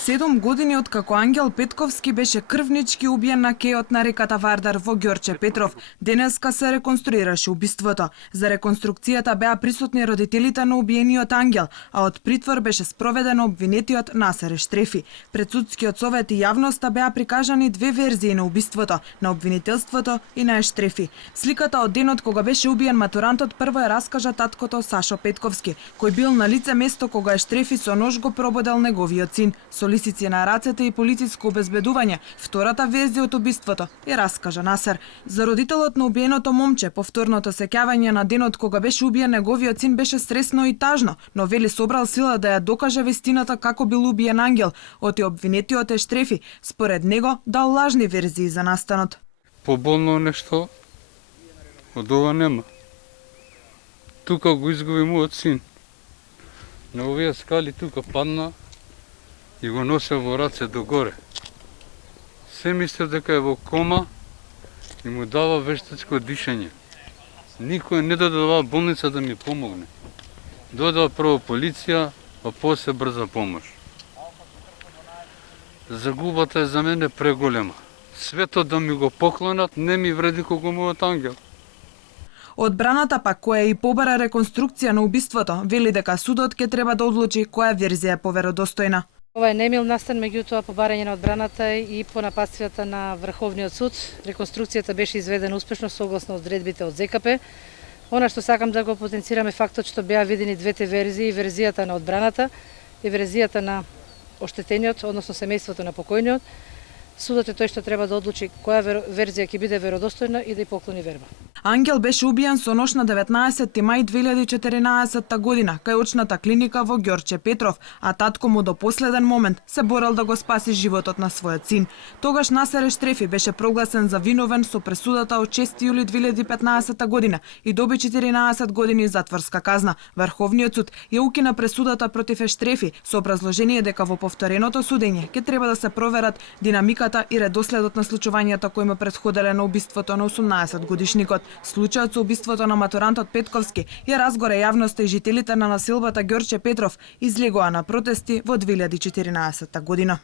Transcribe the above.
7 години откако Ангел Петковски беше крвнички убиен на кејот на реката Вардар во Ѓорче Петров, денеска се реконструираше убиството. За реконструкцијата беа присутни родителите на убиениот Ангел, а од притвор беше спроведено обвинетиот Насер Ештрефи. Пред судскиот совет и јавноста беа прикажани две верзии на убиството, на обвинителството и на Ештрефи. Сликата од денот кога беше убиен матурантот прво ја раскажа таткото Сашо Петковски, кој бил на лице место кога Ештрефи со нож го прободел неговиот син. Со лисици на рацете и полициско обезбедување, втората верзија од убиството ја раскажа Насер. За родителот на убиеното момче, повторното сеќавање на денот кога беше убиен неговиот син беше стресно и тажно, но вели собрал сила да ја докаже вистината како бил убиен Ангел, оти обвинетиот Ештрефи, според него дал лажни верзии за настанот. Поболно нешто од ова нема. Тука го изгуби мојот син. На овие скали тука падна и го носе во раце до горе. Се мисле дека е во кома и му дава вештачко дишење. Никој не додава болница да ми помогне. Додава прво полиција, а после брза помош. Загубата е за мене преголема. Светот да ми го поклонат не ми вреди колку мојот Ангел. Одбраната пак, која и побара реконструкција на убиството, вели дека судот ќе треба да одлучи која верзија е поверодостојна. Ова е немил настан, меѓутоа по барање на одбраната и по нападствата на Врховниот суд. Реконструкцијата беше изведена успешно согласно одредбите од ЗКП. Она што сакам да го потенцираме фактот што беа видени двете верзии, верзијата на одбраната и верзијата на оштетениот, односно семејството на покојниот. Судот е тој што треба да одлучи која верзија ќе биде веродостојна и да ја поклони верба. Ангел беше убиен со нож на 19 мај 2014 година кај очната клиника во Ѓорче Петров, а татко му до последен момент се борел да го спаси животот на својот син. Тогаш Насер Ештрефи беше прогласен за виновен со пресудата од 6 јули 2015 година и доби 14 години затворска казна. Врховниот суд ја укина пресудата против Ештрефи со образложение дека во повтореното судење ќе треба да се проверат динамиката и редоследот на случувањата кои му претходеле на убиството на 18 годишникот. Случајот со убиството на матурантот Петковски ја разгоре јавноста и жителите на населбата Ѓорче Петров излегоа на протести во 2014 година.